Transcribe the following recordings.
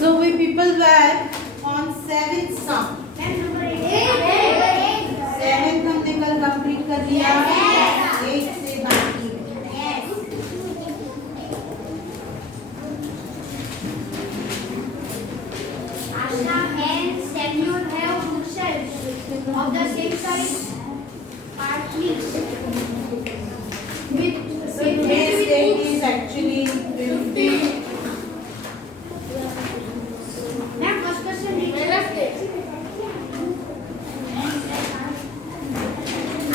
So we people were on 7th sum. 7th हमने कल कंप्लीट कर लिया. 8 से बाकी है. Asha and Samuel have bookshelves of the same size, partly with Today's date is actually 15. Ma'am, first question read.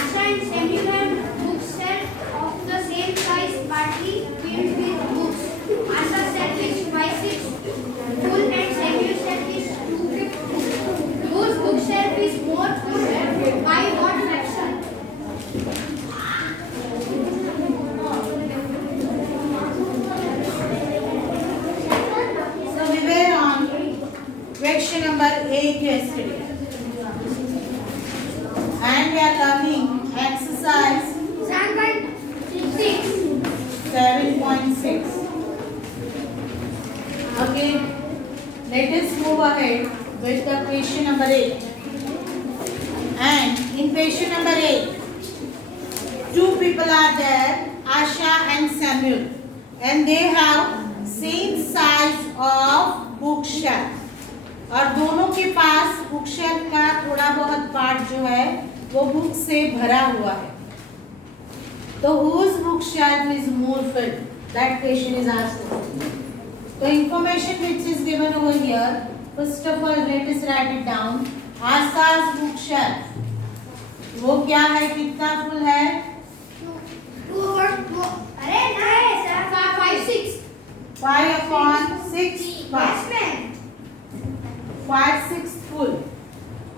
Asha and Samuel have bookshelves of the same size, partly filled with books. Asha's shelf is 5/6 full and Samuel's shelf is 2/5 full. Whose bookshelf is more full? By what fraction? So we were on question number 8 yesterday. And we are learning exercise 7.6. Okay, let us move ahead with the question number 8. And in question number 8, two people are there, Asha and Samuel, and they have same size of bookshelf. और दोनों के पास बुकशेल्फ का थोड़ा बहुत पार्ट जो है वो बुक से भरा हुआ है. तो whose bookshelf is more filled? That question is asked. The information which is given over here, first of all let us write it down. Asha's bookshelf वो क्या है, कितना फुल है? 5/6 5/6 फुल.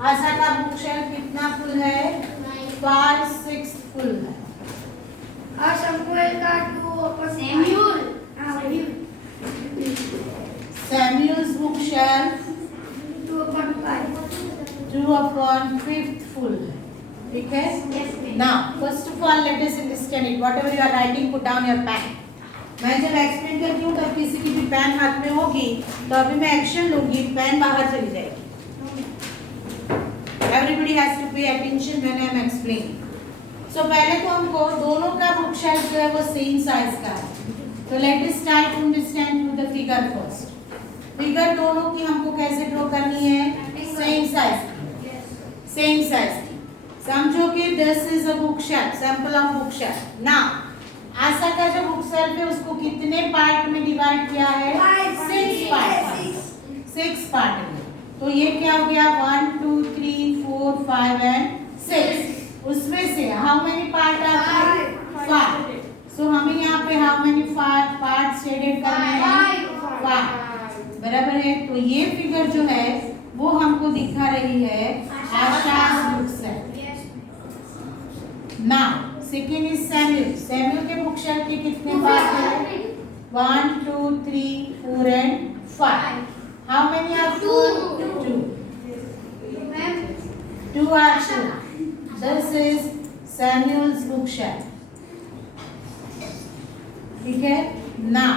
आशा का बुकशेल्फ कितना फुल है? 5/6 फुल है. Samuel's bookshelf 2/5 full है. ठीक है? Now first of all let us understand it. Whatever you are writing, put down your pen. मैं जब एक्सप्लेन करती हूँ तब किसी की भी पेन हाथ में होगी तो अभी मैं एक्शन लूंगी, पेन बाहर चली जाएगी. Everybody has to pay attention when I am explaining. So पहले तो हमको दोनों का बुकशेल्फ जो है वो सेम साइज का है. तो let us start to understand through the figure first. Figure दोनों की हमको कैसे ड्रॉ करनी है? सेम साइज की. समझो कि this is a bookshelf, sample of bookshelf. Now Asha का जो बुकशेल्फ है उसको कितने पार्ट में डिवाइड किया है? 6 पार्ट में. तो ये क्या हो गया? 1 2 3 4 5 एंड 6. उसमें से हाउ मेनी पार्ट आर? 5. सो हमें यहाँ पे हाउ मेनी पार्ट शेडेड करने हैं? 5. बराबर है. तो ये फिगर जो है वो हमको दिखा रही है Asha's bookshelf. Now second is Samuel के बुकशेल्फ के कितने पार्ट हैं? 1 2 3 4 and 5. How many are? 2 are 2. This is Samuel's bookshelf. ठीक है. Now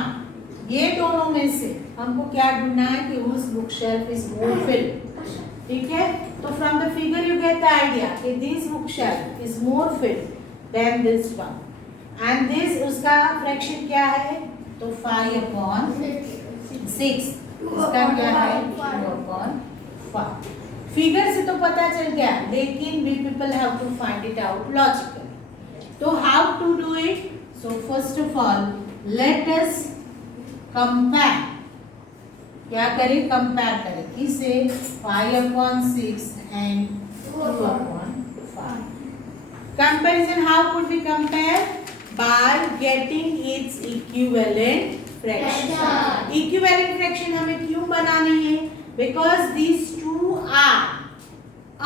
ये दोनों में से हमको क्या ढूंढना है कि उस bookshelf is more filled. ठीक है. तो from the figure you get the idea कि this bookshelf is more filled than this one. And this उसका fraction क्या है? तो 5/6. इसका क्या है? 2/5. फिगर से तो पता चल गया, लेकिन we people have to find it out logically. तो how to do it? So first of all let us compare. क्या करें? कंपेयर करें. किसे? 5/6 and 2/5. Comparison, how could we compare? By getting its equivalent fraction. Equivalent fraction हमें क्यों बनानी है? Because these two are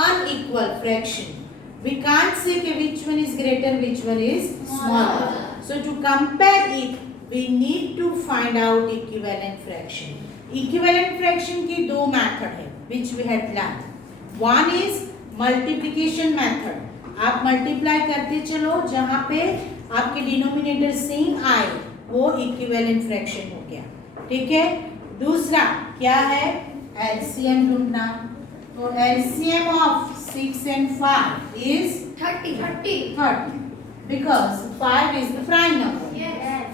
unequal fraction. We can't say कि which one is greater, which one is smaller. So to compare it, we need to find out equivalent fraction. Equivalent fraction की दो मेथड है, which we had learned. One is multiplication method. आप मल्टीप्लाई करते चलो, जहाँ पे आपके डिनोमिनेटर सेम आए वो इक्विवेलेंट फ्रैक्शन हो गया. ठीक है. दूसरा क्या है, एलसीएम ढूंढना। तो एलसीएम ऑफ 6 and 5 is 30 because 5 is the prime number.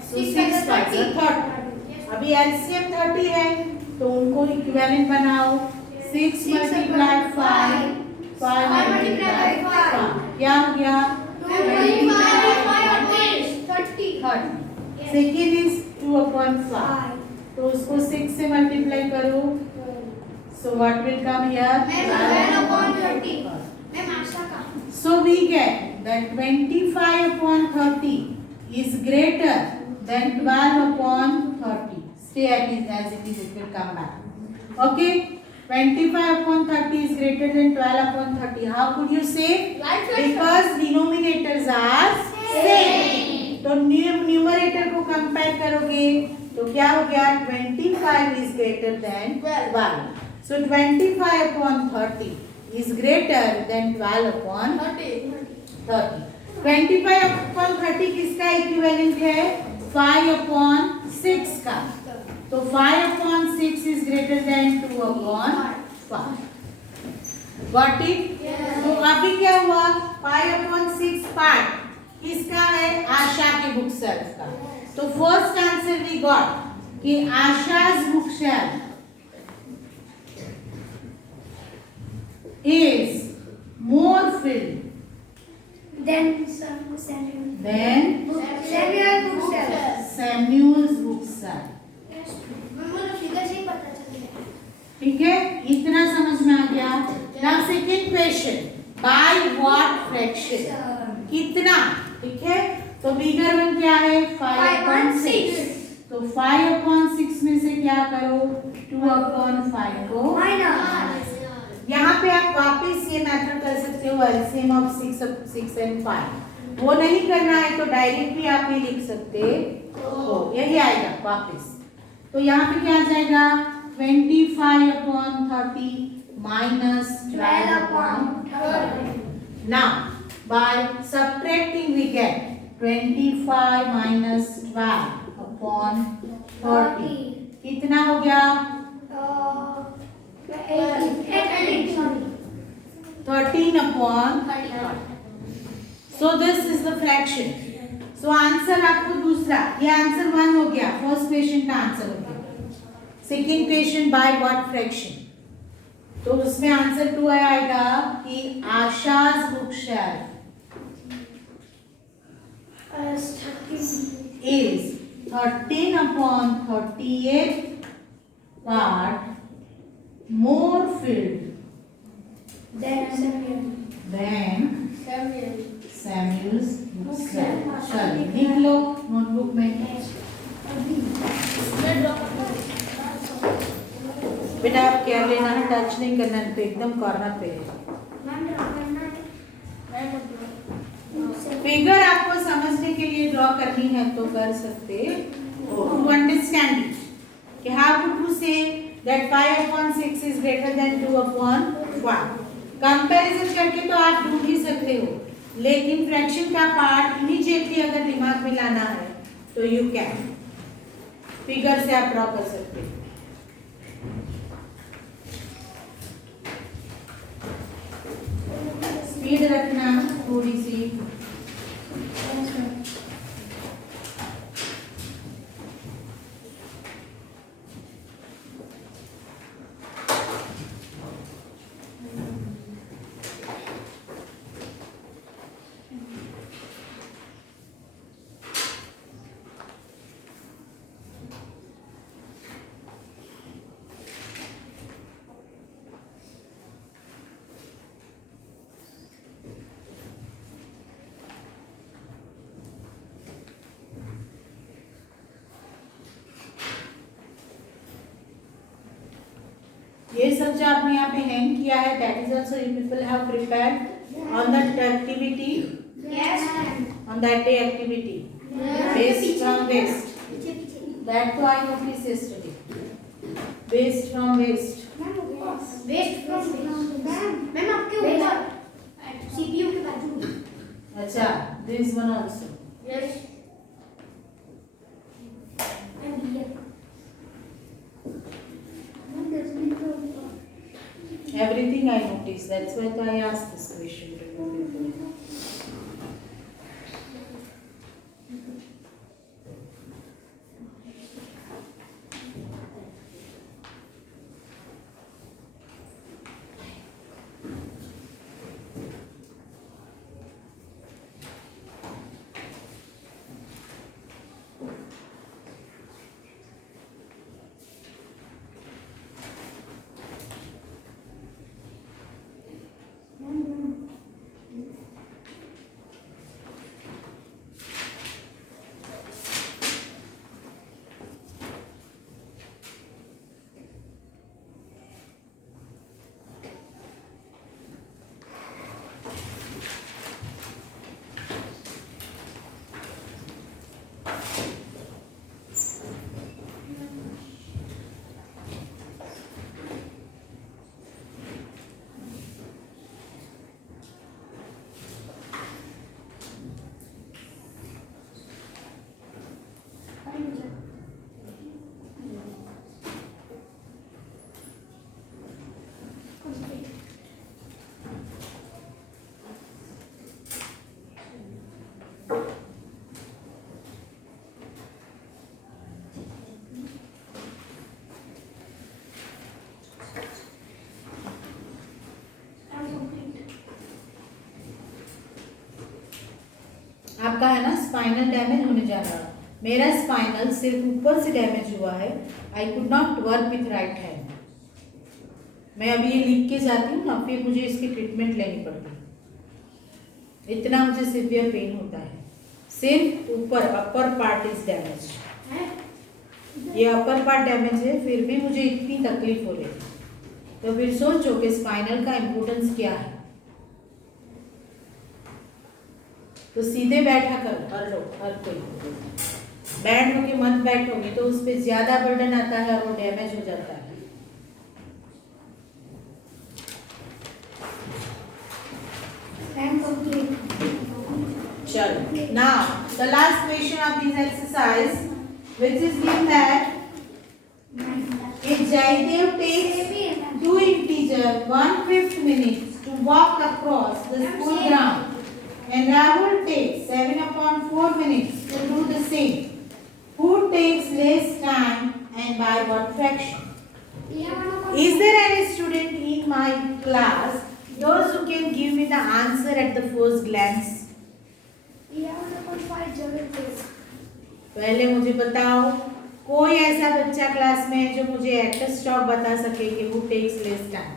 So 6 5 is 30. अभी एलसीएम 30 है तो उनको इक्विवेलेंट बनाओ। 6 multiply 5 multiply 5 क्या हो गया, 30। सेकेंड इज 2/5 तो उसको 6 से मल्टीप्लाई करो। So what will come here? 12/30. So we get that 25/30 is greater than 12/30. Stay as it is, it will come back. Okay? 25/30 is greater than 12/30. How could you say? Because denominators are same. तो न्यूमरेटर को कंपेयर करोगे तो क्या हो गया, 25 is greater than 12. So 25/30 is greater than 12/30. 25/30 किसका इक्विवेलेंट है, 5/6 का। तो 5/6 is greater than 2/5. Got it? तो अभी क्या हुआ, 5/6 पार्ट किसका है, आशा के बुक शेल्फ का। तो फर्स्ट आंसर वी गॉट कि Asha's book shelf is more filled Then Samuel's book shelf. ठीक है, इतना समझ में आ गया। Now second question, by what fraction, कितना। ठीक है, तो बिगर वन क्या है, 5/6। तो 5/6 में से क्या करो, 2/5 को माइनस। यहाँ पे आप वापस ये मेथड कर सकते हो, एलसीएम ऑफ 6 and 5। वो नहीं करना है तो डायरेक्ट भी आप ये लिख सकते हो, यही आएगा वापस। तो यहाँ पे क्या आ जाएगा, 25/30 minus 12/30. Now by subtracting we get 25 minus 12/30. कितना हो गया, 13/30. So this is the fraction. So answer आपको दूसरा, ये आंसर 1 हो गया, फर्स्ट क्वेश्चन का आंसर हो गया। Second question by what fraction, तो उसमें आंसर 2 आएगा कि Asha's book shelf is 13/38 part more filled than Samuel's book shelf. चलिए लिख लो नोटबुक में। बेटा आप केयर लेना है, टच नहीं करना है, तो एकदम कॉर्नर पे है। फिगर आपको समझने के लिए ड्रॉ करनी है तो कर सकते हो, टू अंडरस्टैंड इट कि how to say that 5/6 is greater than 2/5। Comparison करके तो आप ढूंढ ही सकते हो, लेकिन फ्रैक्शन का पार्ट इमीडिएटली अगर दिमाग में लाना है तो यू कैन, फिगर से आप ड्रॉ कर सकते हो। स्पीड रखना थोड़ी सी। ये सब जो आपने यहाँ पे हैंग किया है, that is also you people have prepared on that activity. Yes. On that day activity. Based from waste. That तो I noticed yesterday. Based from waste. Waste from ma'am आपके ऊपर CPU के बाजू। अच्छा, this one also. Yes. Everything I noticed. That's why I asked this question to you people. आपका है ना spinal damage होने जा रहा है। मेरा स्पाइनल सिर्फ ऊपर से डैमेज हुआ है। I could not work with right hand. मैं अभी ये लिख के जाती हूँ ना, फिर मुझे इसकी ट्रीटमेंट लेनी पड़ती। इतना मुझे सिवियर पेन होता है। सिर्फ ऊपर अपर पार्ट इज डैमेज। ये अपर पार्ट डैमेज है, फिर भी मुझे इतनी तकलीफ हो रही है। तो फिर सोचो कि स्पाइनल का इम्पोर्टेंस क्या है। तो सीधे बैठा करो हर लोग, हर कोई। बैंड होके मत बैठोगे तो उस पर ज्यादा बर्डन आता है और वो डैमेज हो जाता है। चलो, now the last question of this exercise, which is given that if Jaidev takes 2 integer 1/5 minutes to walk across the school ground, and Rahul takes 7/4 minutes to do the same, who takes less time and by what fraction? Is there any student in my class those who can give me the answer at the first glance? पहले मुझे बताओ, कोई ऐसा बच्चा क्लास में है जो मुझे एट अ स्टॉप बता सके कि who takes less time?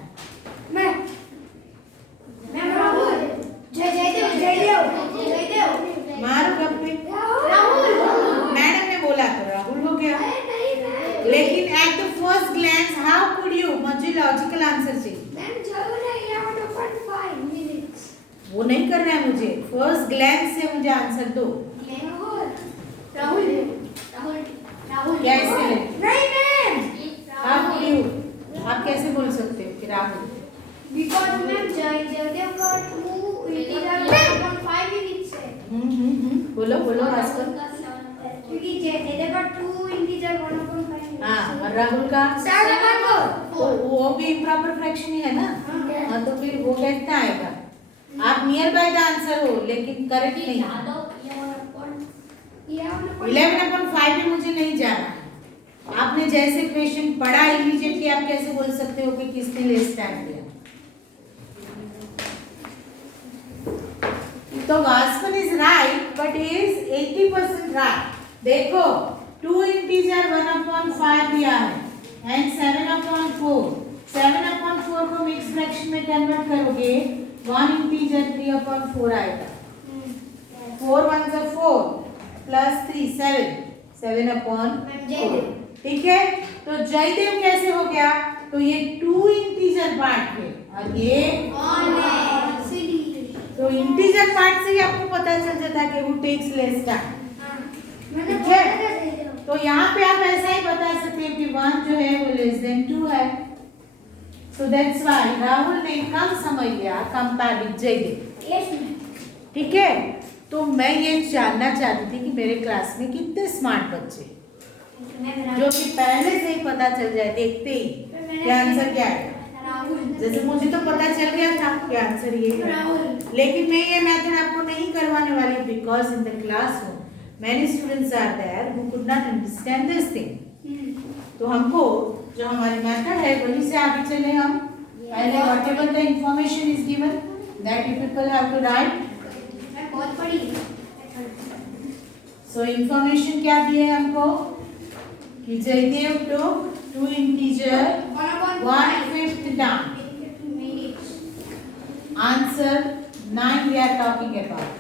मैं राहुल। जयदेव। मारो गप्पे। राहुल। मैडम ने बोला तो राहुल हो गया। लेकिन at the first glance how could you? मुझे लॉजिकल आंसर चाहिए। वो नहीं करना है मुझे। फर्स्ट ग्लैंस से मुझे आंसर दो। राहुल। कैसे? नहीं मैम। How could you? आप कैसे बोल सकते हो कि राहुल? Because मैम जयदेव का 2 इंटीजर 1.5 मिनट्स है। बोलो भास्कर। क्योंकि जयदेव का 2 इंटीजर 1.5। हाँ, और राहुल का 7/4। तो वो भी इम्प्रॉपर फ्रैक्शन ही है ना। हाँ, तो फिर वो कितना आएगा? आप नियर बाय द आंसर हो लेकिन करेक्ट नहीं। 11/5 में मुझे नहीं जाना है। आपने जैसे क्वेश्चन पढ़ा इमीडिएटली आप कैसे बोल सकते हो कि किसने लेस टाइम दिया? तो वास्पन is right but is 80% right. देखो 2 इंटीजर 1/5 दिया है एंड 7/4। 7/4 को मिक्स फ्रैक्शन में कन्वर्ट करोगे 1 इंटीजर 3/4 आएगा। 4 1 ज़ा 4 प्लस 3 7 7/4। ठीक है, तो जयदेव कैसे हो गया? तो ये 2 इंटीजर पार्ट है और ये तो इंटीजर पार्ट से ही आपको पता चल जाता है कि वो टेक्स लेस टाइम। ठीक है, तो यहाँ पे आप ऐसा ही बता सकते हैं कि 1 जो है वो लेस देन 2 है। सो दैट्स व्हाई राहुल ने कम समझ लिया कंपेयर विद जयदेव। ठीक है, तो मैं ये जानना चाहती थी कि मेरे क्लास में कितने स्मार्ट बच्चे जो कि पहले से ही पता चल जाए देखते ही कि आंसर क्या है। जैसे मुझे तो पता चल गया था कि आंसर ये है, लेकिन मैं ये मेथड आपको नहीं करवाने वाली because in the classroom many students are there who could not understand this thing. तो हमको जो हमारी मेथड है वहीं से आगे चले हम. पहले whatever the information is given that you people have to write. बहुत पढ़ी. So information क्या दिए हमको कि जयदेव took 2 integer 1/5 down. Answer 9 we are talking about.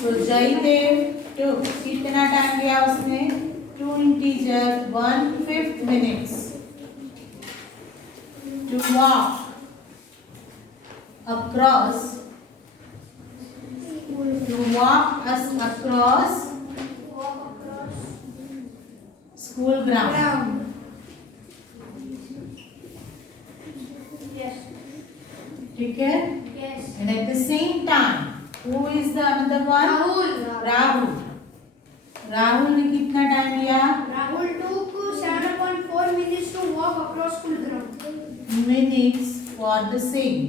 So Jaidev took कितना टाइम लिया उसने 2 integer 1/5 minutes to walk across school ground. Yes. ठीक है. Yes. And at the same time who is the another one? Rahul ने कितना टाइम लिया? Rahul took 7.4 minutes to walk across school ground. Minutes for the same.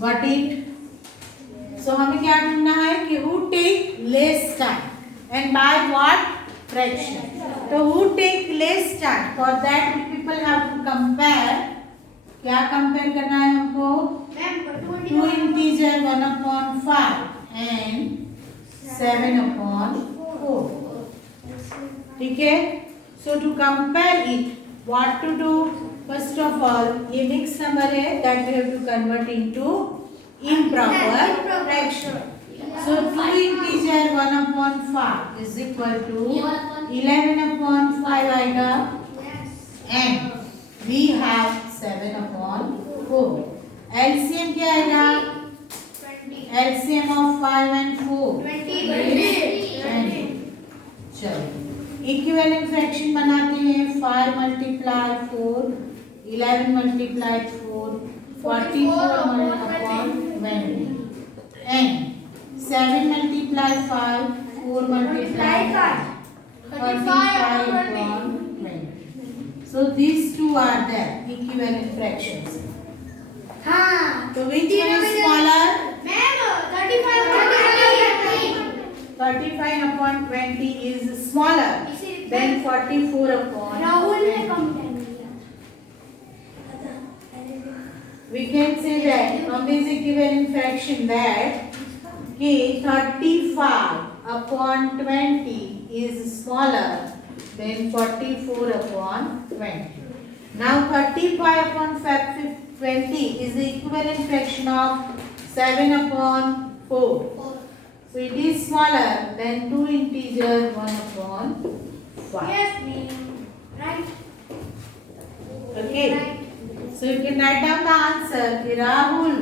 Got it? So हमें क्या ढूंढना है कि who take less time and by what fraction. तो who take less time? For that people have to compare. क्या compare करना है हमको? 2 integer 1/5 and 7/4. ठीक है. So to compare it, what to do? First of all, ये mixed number है that we have to convert into improper fraction. So 2 integer 1/5 is equal to 11/5 आएगा and we have 7/4. LCM क्या आएगा? LCM of 5 and 4 20. चलो इक्विवेलेंट फ्रैक्शन बनाते हैं. 5 multiply 4 11 multiply 4 44/20 and 7 multiply 5 4 multiply 35/20. So these two are there equivalent fractions. हाँ. So which one is smaller? Ma'am, 35/20. 35/20 is smaller than 44/20. राहुल ने कम टाइम लिया. We can say that from this equivalent fraction that कि 35/20 is smaller than 44/20. Now 35/20 is the equivalent fraction of 7/4. So it is smaller than 2 integer 1/5. Yes, ma'am. Right. Okay. Right. So you can write down the answer. Rahul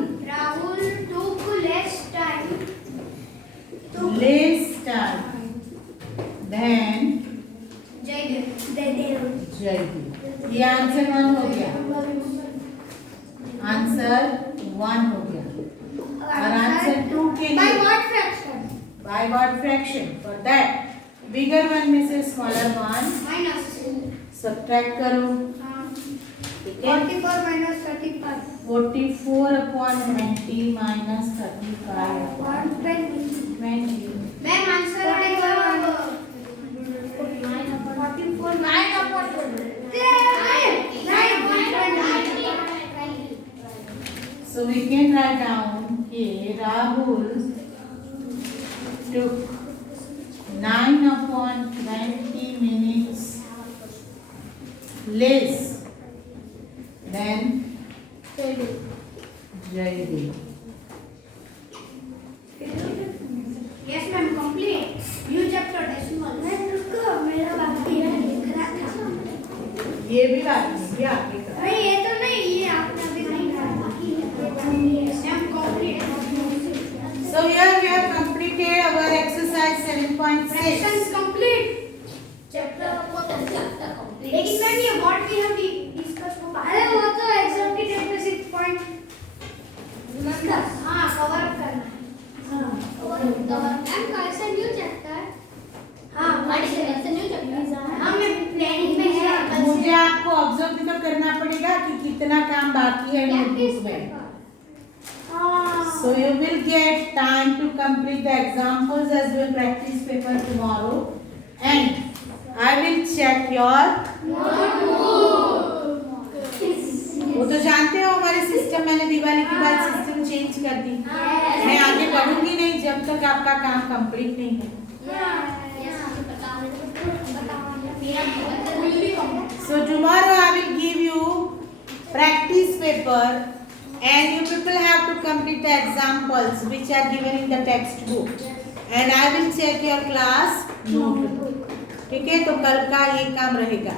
took less time. less time than Jaydev. ये आंसर 1 हो गया. आंसर 1 हो गया. और आंसर 2 के By लिए what fraction? by what fraction? For that bigger one में से smaller one Minus. subtract करो. ठीक है. 44 minus 35. 44/20 minus 35/20. 20. Ma'am, answer 44 9/20. So we can write down कि Rahul took 9/20 minutes less than Jaydev. Yes, ma'am, complete. You chapter decimal. Ma'am, रुको, मेरा बाकी है, लिख रहा था. ये भी बाकी है, ये आगे का. नहीं, ये तो नहीं, ये आपने अभी नहीं करा. बाकी है. Ma'am, complete. So here we have completed our exercise 7.6. Fractions complete. Chapter complete. लेकिन मैम ये what we have discussed वो अरे वो तो एग्जाम की डेट पे 6 पॉइंट discuss. हाँ, cover up करना. हाँ, cover. मैम कौन सा न्यू चैप्टर? हाँ, व्हाट इज न्यू चैप्टर? हाँ, मैं प्लानिंग में है. मुझे आपको ऑब्जर्व भी तो करना पड़ेगा कितना काम बाकी है नोटबुक में. So you will get time to complete the examples as well practice paper tomorrow, and I will check your notebook. वो तो जानते हो हमारे सिस्टम, मैंने दिवाली के बाद सिस्टम चेंज कर दी. मैं आगे बढ़ूंगी नहीं जब तक आपका काम कंप्लीट नहीं है. So tomorrow I will give you practice paper and you people have to complete the examples which are given in the textbook, and I will check your class notebook. ठीक है, तो कल का ये काम रहेगा.